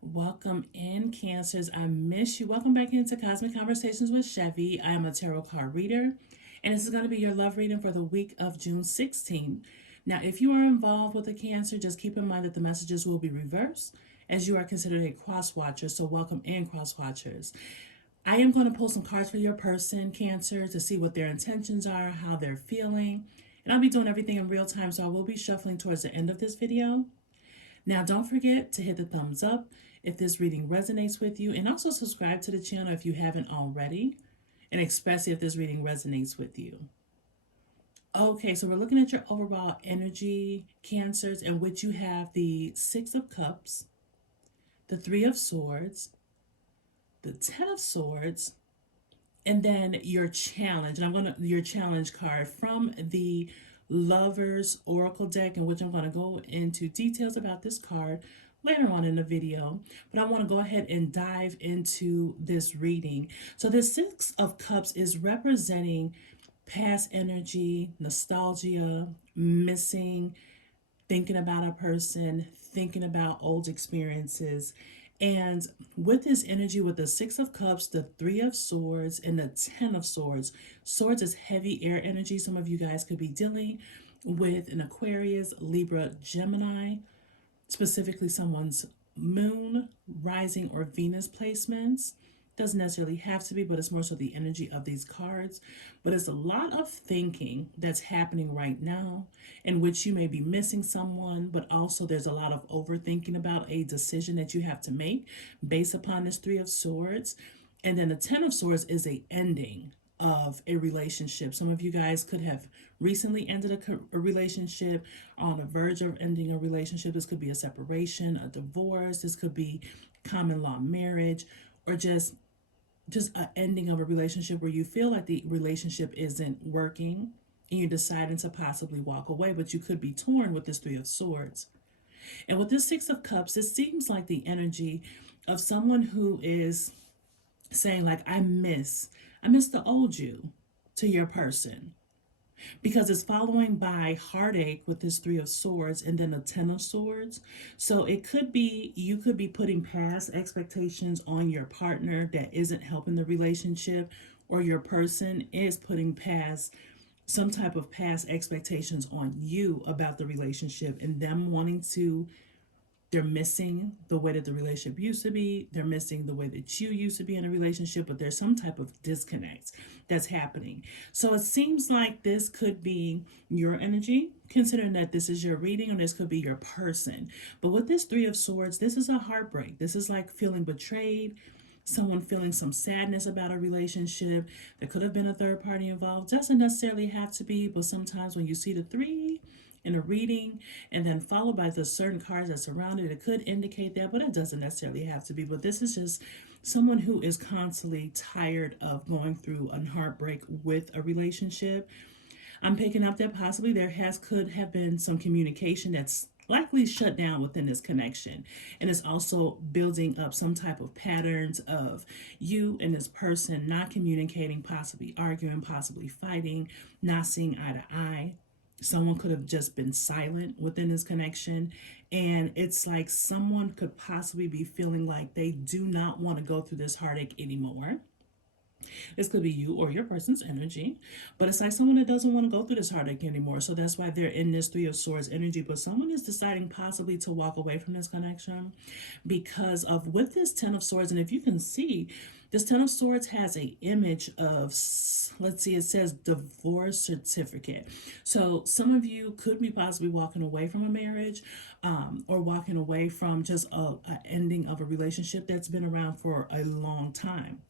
Welcome in, Cancers. I miss you. Welcome back into Cosmic Conversations with Chevy. I am a tarot card reader, and this is going to be your love reading for the week of June 16th. Now, if you are involved with a Cancer, just keep in mind that the messages will be reversed as you are considered a cross watcher. So, welcome in, cross watchers. I am going to pull some cards for your person, Cancer, to see what their intentions are, how they're feeling. And I'll be doing everything in real time, so I will be shuffling towards the end of this video. Now, don't forget to hit the thumbs up if this reading resonates with you, and also subscribe to the channel if you haven't already, and especially if this reading resonates with you. Okay, so we're looking at your overall energy, Cancers, in which you have the Six of Cups, the Three of Swords, the Ten of Swords, and then your challenge. And your challenge card from the Lovers Oracle deck, in which I'm going to go into details about this card later on in the video, but I want to go ahead and dive into this reading. So the Six of Cups is representing past energy, nostalgia, missing, thinking about a person, thinking about old experiences. And with this energy, with the Six of Cups, the Three of Swords, and the Ten of Swords, swords is heavy air energy. Some of you guys could be dealing with an Aquarius, Libra, Gemini, specifically someone's moon, rising, or Venus placements. Doesn't necessarily have to be, but it's more so the energy of these cards. But it's a lot of thinking that's happening right now, in which you may be missing someone, but also there's a lot of overthinking about a decision that you have to make based upon this Three of Swords. And then the Ten of Swords is a ending of a relationship. Some of you guys could have recently ended a relationship, on the verge of ending a relationship. This could be a separation, a divorce. This could be common law marriage, or just an ending of a relationship where you feel like the relationship isn't working and you're deciding to possibly walk away, but you could be torn with this Three of Swords. And with this Six of Cups, it seems like the energy of someone who is saying, like, I miss the old you to your person, because it's following by heartache with this Three of Swords and then a Ten of Swords. So it could be, you could be putting past expectations on your partner that isn't helping the relationship, or your person is putting past some type of past expectations on you about the relationship, and them wanting to, they're missing the way that the relationship used to be. They're missing the way that you used to be in a relationship, but there's some type of disconnect that's happening. So it seems like this could be your energy, considering that this is your reading, or this could be your person. But with this Three of Swords, this is a heartbreak. This is like feeling betrayed, someone feeling some sadness about a relationship. There could have been a third party involved. Doesn't necessarily have to be, but sometimes when you see the three in a reading and then followed by the certain cards that surround it, it could indicate that, but it doesn't necessarily have to be. But this is just someone who is constantly tired of going through a heartbreak with a relationship. I'm picking up that possibly could have been some communication that's likely shut down within this connection, and it's also building up some type of patterns of you and this person not communicating, possibly arguing, possibly fighting, not seeing eye to eye. Someone could have just been silent within this connection, and it's like someone could possibly be feeling like they do not want to go through this heartache anymore. This could be you or your person's energy, but it's like someone that doesn't want to go through this heartache anymore. So that's why they're in this Three of Swords energy. But someone is deciding possibly to walk away from this connection because of, with this Ten of Swords. And if you can see, this Ten of Swords has a image of, let's see, it says divorce certificate. So some of you could be possibly walking away from a marriage, or walking away from just a ending of a relationship that's been around for a long time.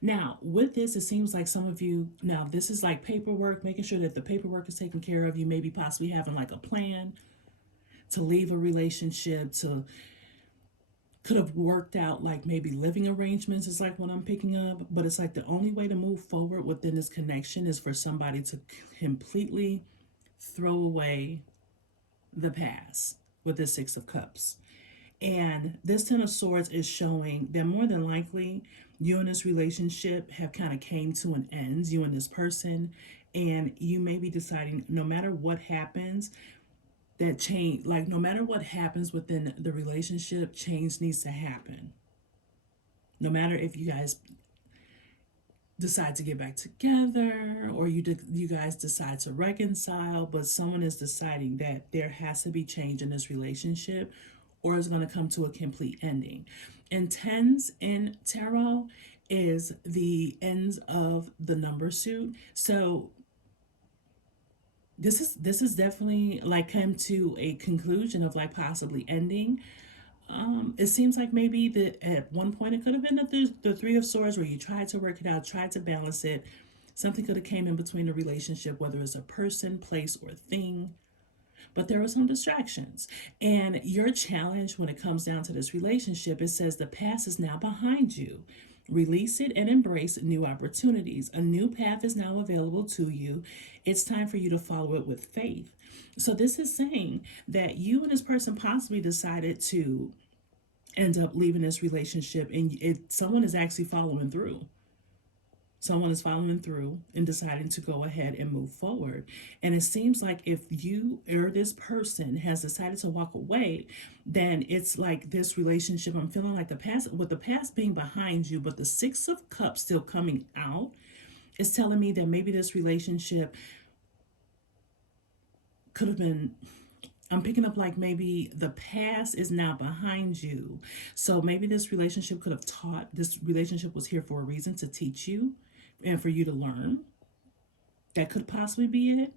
Now, with this, it seems like some of you, now this is like paperwork, making sure that the paperwork is taken care of. You maybe possibly having like a plan to leave a relationship, to could have worked out like maybe living arrangements, is like what I'm picking up. But it's like the only way to move forward within this connection is for somebody to completely throw away the past with this Six of Cups. And this Ten of Swords is showing that more than likely you and this relationship have kind of came to an end, you and this person, and you may be deciding no matter what happens, that change, like no matter what happens within the relationship, change needs to happen. No matter if you guys decide to get back together or you guys decide to reconcile, but someone is deciding that there has to be change in this relationship or it's going to come to a complete ending. And tens in tarot is the ends of the number suit. So this is definitely like come to a conclusion of like possibly ending. It seems like maybe that at one point it could have been the Three of Swords where you tried to work it out, tried to balance it. Something could have came in between the relationship, whether it's a person, place, or thing. But there were some distractions. And your challenge when it comes down to this relationship, it says the past is now behind you. Release it and embrace new opportunities. A new path is now available to you. It's time for you to follow it with faith. So this is saying that you and this person possibly decided to end up leaving this relationship and someone is actually following through. Someone is following through and deciding to go ahead and move forward. And it seems like if you or this person has decided to walk away, then it's like this relationship, I'm feeling like the past, with the past being behind you, but the Six of Cups still coming out, is telling me that maybe this relationship could have been, I'm picking up like maybe the past is now behind you. So maybe this relationship could have taught, this relationship was here for a reason to teach you and for you to learn. That could possibly be it.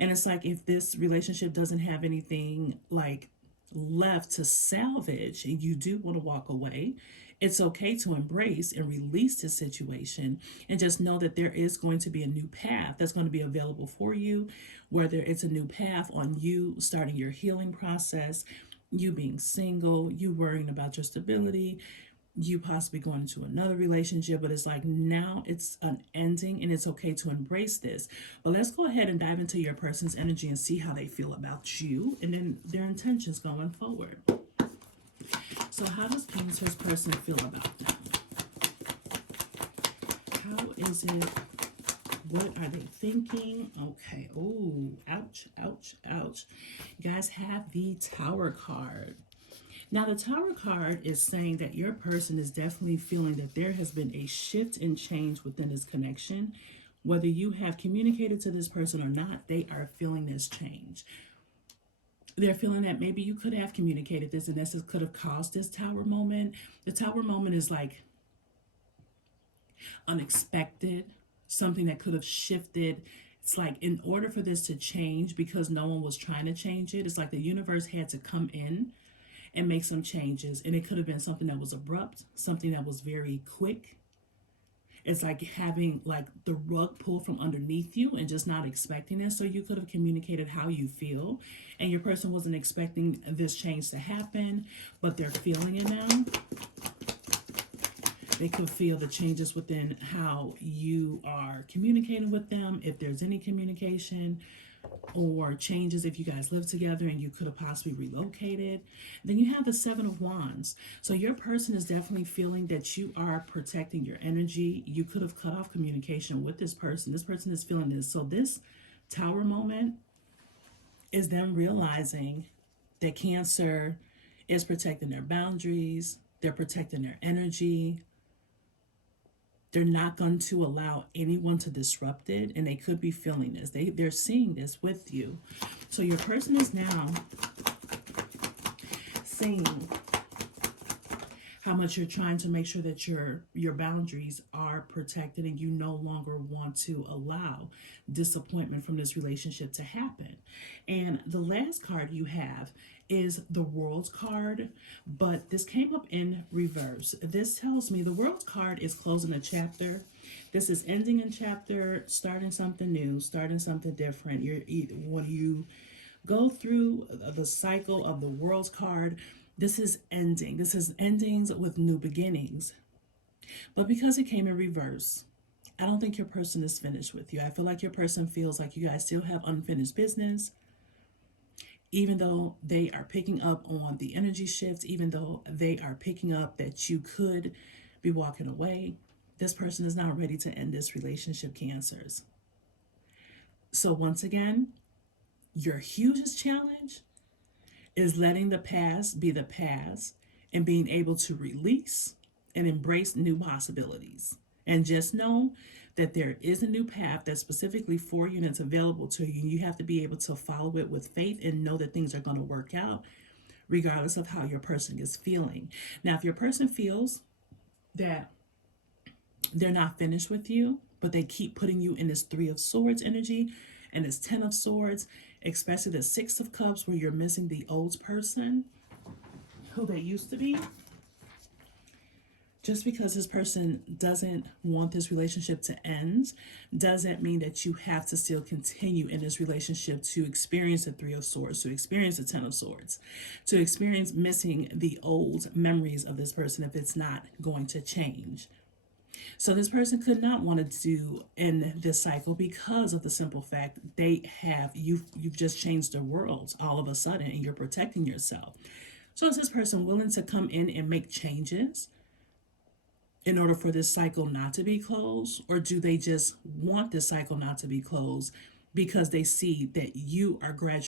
And it's like if this relationship doesn't have anything like left to salvage and you do want to walk away, it's okay to embrace and release this situation and just know that there is going to be a new path that's going to be available for you, whether it's a new path on you starting your healing process, you being single, you worrying about your stability, you possibly going into another relationship, but it's like now it's an ending and it's okay to embrace this. But let's go ahead and dive into your person's energy and see how they feel about you and then their intentions going forward. So how does Cancer's person feel about them? How is it? What are they thinking? Okay. Oh, ouch, ouch, ouch. You guys have the Tower card. Now, the Tower card is saying that your person is definitely feeling that there has been a shift and change within this connection. Whether you have communicated to this person or not, they are feeling this change. They're feeling that maybe you could have communicated this and this could have caused this Tower moment. The Tower moment is like unexpected, something that could have shifted. It's like in order for this to change, because no one was trying to change it, it's like the universe had to come in and make some changes. And it could have been something that was abrupt, something that was very quick. It's like having like the rug pulled from underneath you and just not expecting it. So you could have communicated how you feel and your person wasn't expecting this change to happen, but they're feeling it now. They could feel the changes within how you are communicating with them, if there's any communication, or changes if you guys live together and you could have possibly relocated. Then you have the Seven of Wands. So your person is definitely feeling that you are protecting your energy. You could have cut off communication with this person. This person is feeling this. So this Tower moment is them realizing that Cancer is protecting their boundaries. They're protecting their energy. They're not going to allow anyone to disrupt it, and they could be feeling this. They're seeing this with you. So your person is now seeing how much you're trying to make sure that your boundaries are protected and you no longer want to allow disappointment from this relationship to happen. And the last card you have is the World card, but this came up in reverse. This tells me the World card is closing a chapter. This is ending a chapter, starting something new, starting something different. When you go through the cycle of the World card, this is ending. This is endings with new beginnings. But because it came in reverse, I don't think your person is finished with you. I feel like your person feels like you guys still have unfinished business. Even though they are picking up on the energy shifts, even though they are picking up that you could be walking away, this person is not ready to end this relationship, Cancers. So once again, Your hugest challenge is letting the past be the past and being able to release and embrace new possibilities. And just know that there is a new path that's specifically for you and it's available to you. You have to be able to follow it with faith and know that things are going to work out regardless of how your person is feeling. Now, if your person feels that they're not finished with you, but they keep putting you in this Three of Swords energy and this Ten of Swords, especially the Six of Cups, where you're missing the old person who they used to be. Just because this person doesn't want this relationship to end doesn't mean that you have to still continue in this relationship to experience the Three of Swords, to experience the Ten of Swords, to experience missing the old memories of this person if it's not going to change. So this person could not want to do in this cycle because of the simple fact you've just changed their worlds all of a sudden and you're protecting yourself. So is this person willing to come in and make changes in order for this cycle not to be closed? Or do they just want this cycle not to be closed because they see that you are gradually